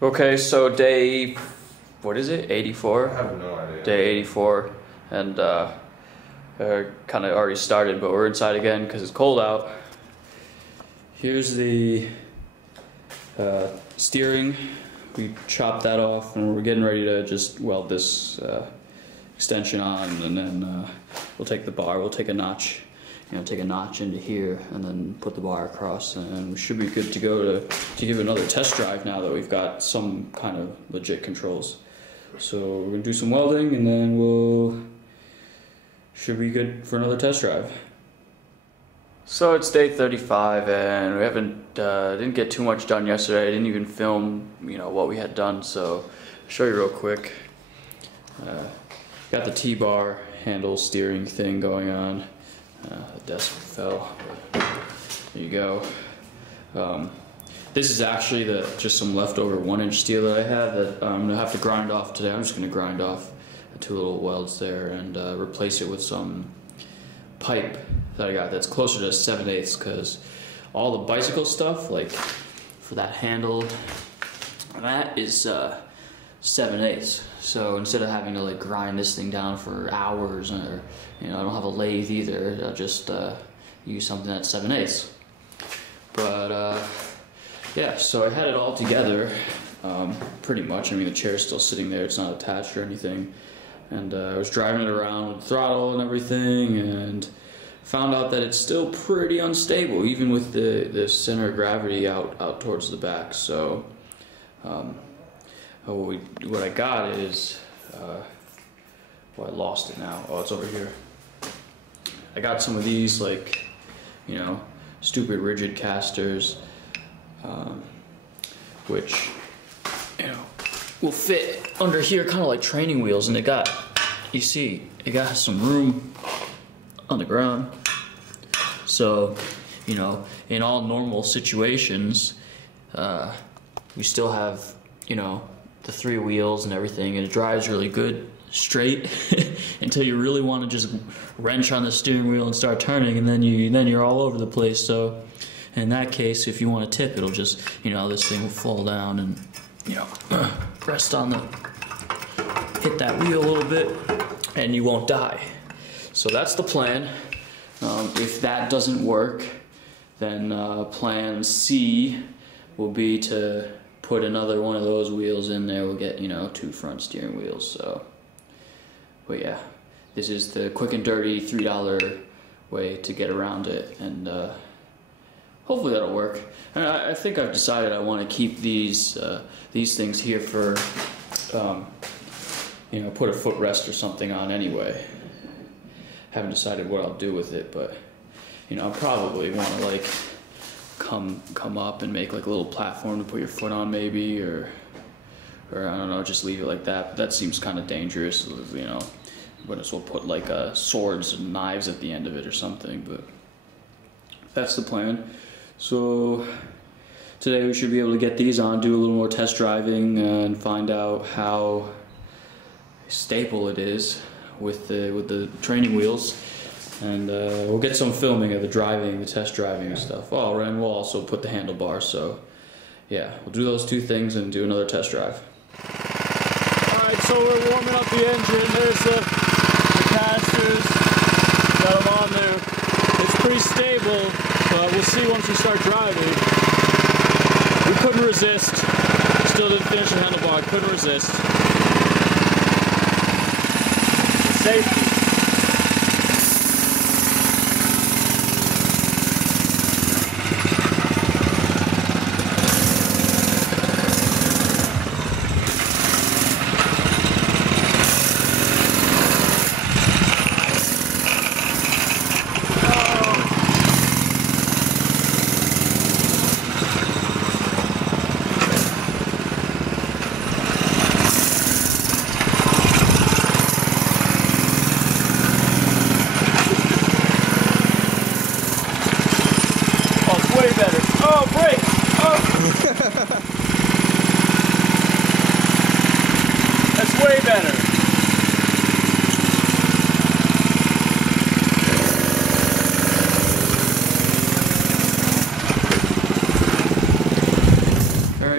Okay, so day, what is it, 84? I have no idea. Day 84, and kind of already started, but we're inside again because it's cold out. Here's the steering. We chopped that off, and we're getting ready to just weld this extension on, and then we'll take the bar, we'll take a notch, take a notch into here, and then put the bar across, and we should be good to go to give another test drive now that we've got some kind of legit controls. So we're gonna do some welding, and then should be good for another test drive. So it's day 35, and we didn't get too much done yesterday. I didn't even film, what we had done. So I'll show you real quick. Got the T-bar handle steering thing going on. The desk fell. There you go. This is actually just some leftover 1-inch steel that I have that I'm gonna have to grind off today. I'm just gonna grind off the 2 little welds there and replace it with some pipe that I got that's closer to 7/8, because all the bicycle stuff, like for that handle, that is 7/8. So instead of having to grind this thing down for hours, or I don't have a lathe either, I'll just use something that's 7/8. But yeah, so I had it all together pretty much. I mean, the chair's still sitting there, it's not attached or anything. And I was driving it around with throttle and everything, and found out that it's still pretty unstable, even with the center of gravity out towards the back. So what I got is, I lost it now. Oh, it's over here. I got some of these, stupid rigid casters, which, will fit under here, kind of like training wheels, and it got some room on the ground. So, in all normal situations, we still have, the 3 wheels and everything, and it drives really good straight until you really want to just wrench on the steering wheel and start turning, and then you're all over the place. So in that case, if you want to tip, it'll just, this thing will fall down and, rest on hit that wheel a little bit, and you won't die. So that's the plan. If that doesn't work, then plan C will be to put another one of those wheels in there. We'll get, 2 front steering wheels. So, but yeah, this is the quick and dirty $3 way to get around it, and hopefully that'll work. And I think I've decided I want to keep these things here for, put a footrest or something on anyway. Haven't decided what I'll do with it, but I'll probably want to come up and make a little platform to put your foot on, maybe, or I don't know, just leave it like that. But that seems kind of dangerous, Might as well put swords and knives at the end of it or something. But that's the plan. So today we should be able to get these on, do a little more test driving, and find out how stable it is with the training wheels, and we'll get some filming of the test driving and stuff. Oh, and we'll also put the handlebars. So yeah, we'll do those 2 things and do another test drive. Alright, so we're warming up the engine. There's the casters, got them on there. It's pretty stable, but we'll see once we start driving. We couldn't resist. Still didn't finish the handlebar, couldn't resist. Safety.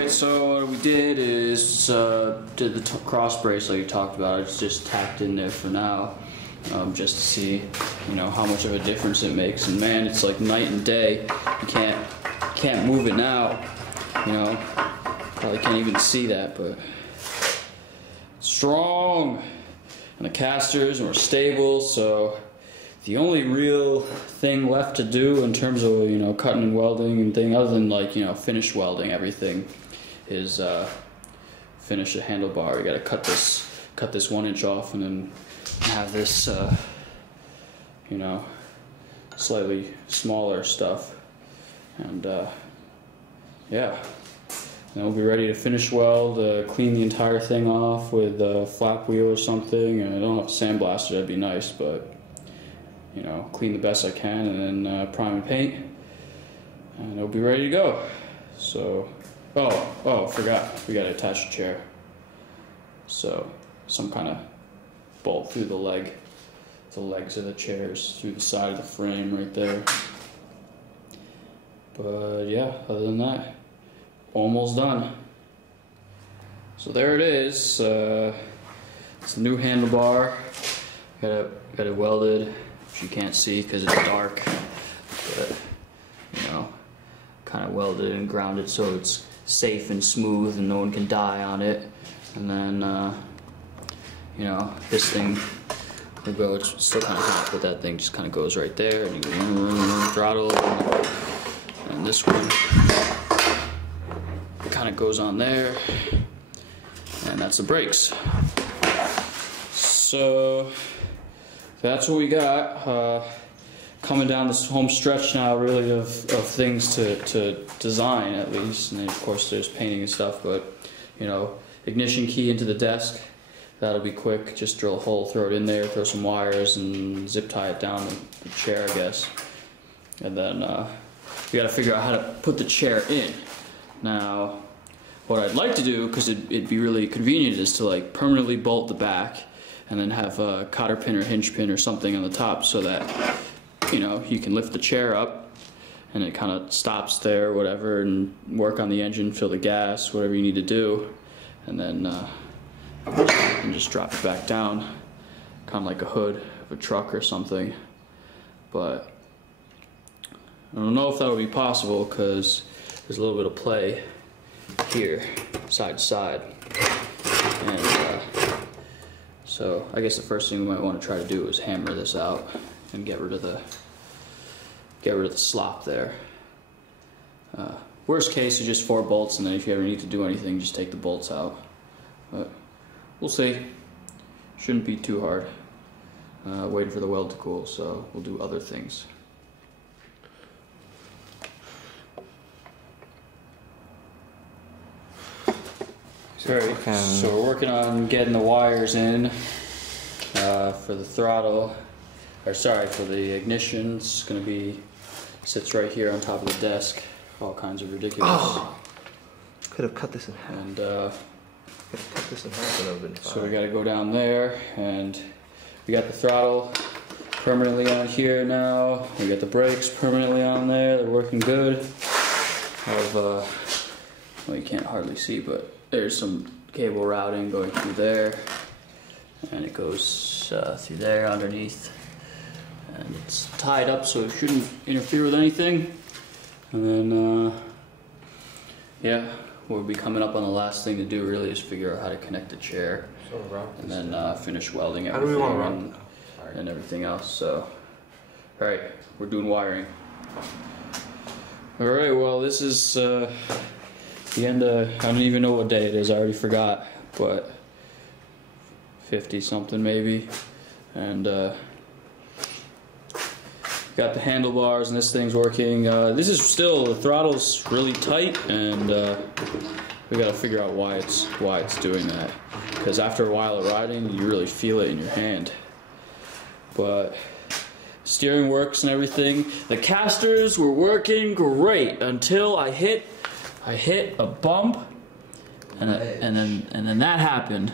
Alright, so what we did is did the cross brace like you talked about. It's just tacked in there for now, just to see, you know, how much of a difference it makes. And man, it's like night and day. You can't move it now, you know. Probably can't even see that, but strong. And the casters were stable, so the only real thing left to do in terms of, you know, cutting and welding and thing, other than like, you know, finish welding everything, is finish the handlebar. You gotta cut this 1 inch off and then have this, you know, slightly smaller stuff. And yeah. And we'll be ready to finish weld, clean the entire thing off with a flap wheel or something. And I don't know, sandblaster, that'd be nice, but you know, clean the best I can, and then prime and paint, and it'll be ready to go. So, forgot, we gotta attach a chair. So, some kind of bolt through the legs of the chairs, through the side of the frame right there. But yeah, other than that, almost done. So there it is. It's a new handlebar. Got it welded. Which you can't see because it's dark, but you know, kind of welded and grounded so it's safe and smooth and no one can die on it. And then you know, this thing will go. It's still kind of hot, but that thing just kind of goes right there, and you go throttle. And this one kind of goes on there, and that's the brakes. So that's what we got. Coming down this home stretch now, really, of things to design, at least. And then of course there's painting and stuff, but you know, ignition key into the desk, that'll be quick. Just drill a hole, throw it in there, throw some wires, and zip tie it down the chair, I guess. And then we gotta figure out how to put the chair in. Now, what I'd like to do, because it'd be really convenient, is to like permanently bolt the back and then have a cotter pin or hinge pin or something on the top, so that, you know, you can lift the chair up and it kind of stops there, whatever, and work on the engine, fill the gas, whatever you need to do, and then and just drop it back down, kind of like a hood of a truck or something. But I don't know if that would be possible, because there's a little bit of play here, side to side, and so I guess the first thing we might want to try to do is hammer this out and get rid of the slop there. Worst case is just 4 bolts, and then if you ever need to do anything, just take the bolts out. But we'll see. Shouldn't be too hard. Waiting for the weld to cool, so we'll do other things. Alright, so we're working on getting the wires in for the throttle, or sorry, for the ignition. It's going to be, sits right here on top of the desk. All kinds of ridiculous. Oh, could have cut this in half. And could have cut this in half and it would have been fine. So we got to go down there, and we got the throttle permanently on here now. We got the brakes permanently on there. They're working good. Well, you can't hardly see, but there's some cable routing going through there, and it goes through there underneath, and it's tied up so it shouldn't interfere with anything. And then yeah, we'll be coming up on the last thing to do, really, is figure out how to connect the chair, and then finish welding everything and everything else. So alright, we're doing wiring. Alright, well, this is the end of, I don't even know what day it is, I already forgot, but 50 something maybe. And got the handlebars, and this thing's working. This is still, the throttle's really tight, and we gotta figure out why it's doing that, because after a while of riding you really feel it in your hand. But steering works and everything. The casters were working great until I hit a bump, and then that happened,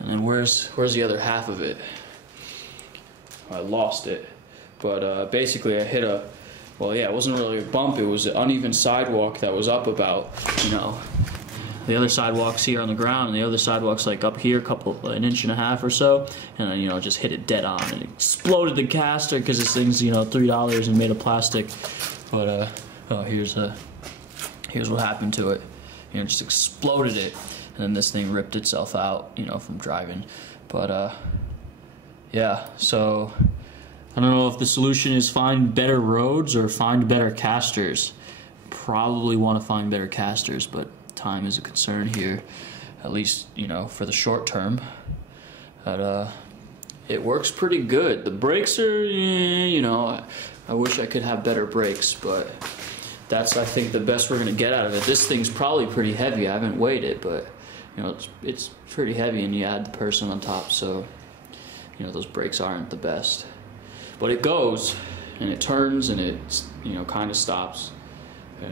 and then where's the other half of it? I lost it. But basically I hit well, yeah, it wasn't really a bump. It was an uneven sidewalk that was up about, you know, the other sidewalk's here on the ground, and the other sidewalk's like up here, an inch and a half or so, and then, you know, just hit it dead on and it exploded the caster because this thing's, you know, $3 and made of plastic. But oh, here's what happened to it. You know, just exploded it, and then this thing ripped itself out, you know, from driving. But yeah, so I don't know if the solution is find better roads or find better casters. Probably want to find better casters, but time is a concern here, at least, you know, for the short term. But it works pretty good. The brakes are, you know, I wish I could have better brakes, but that's, I think, the best we're going to get out of it. This thing's probably pretty heavy. I haven't weighed it, but, you know, it's pretty heavy, and you add the person on top, so, you know, those brakes aren't the best. But it goes, and it turns, and it, you know, kind of stops,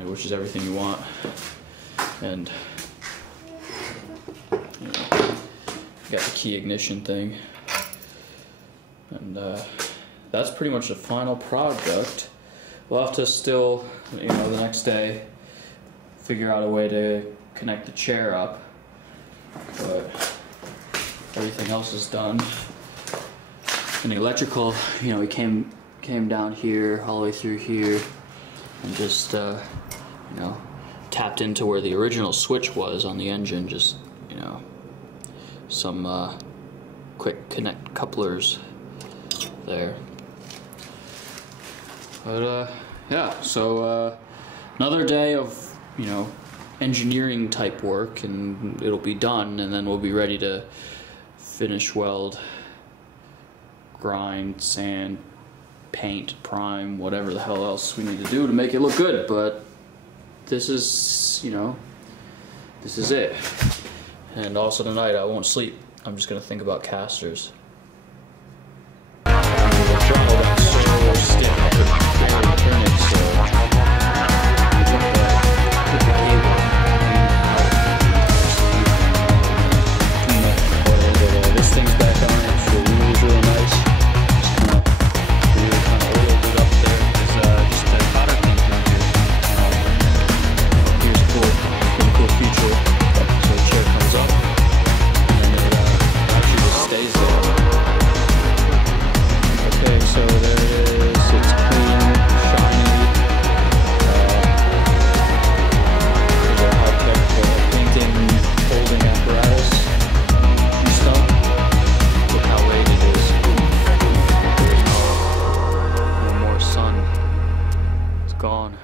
which is everything you want. And, you know, got the key ignition thing. And that's pretty much the final product. We'll have to still, you know, the next day figure out a way to connect the chair up, but everything else is done. And the electrical, you know, we came down here all the way through here and just you know, tapped into where the original switch was on the engine. Just, you know, some quick connect couplers there. But yeah, so another day of, you know, engineering type work, and it'll be done, and then we'll be ready to finish weld, grind, sand, paint, prime, whatever the hell else we need to do to make it look good. But this is, you know, this is it. And also tonight I won't sleep. I'm just gonna think about casters.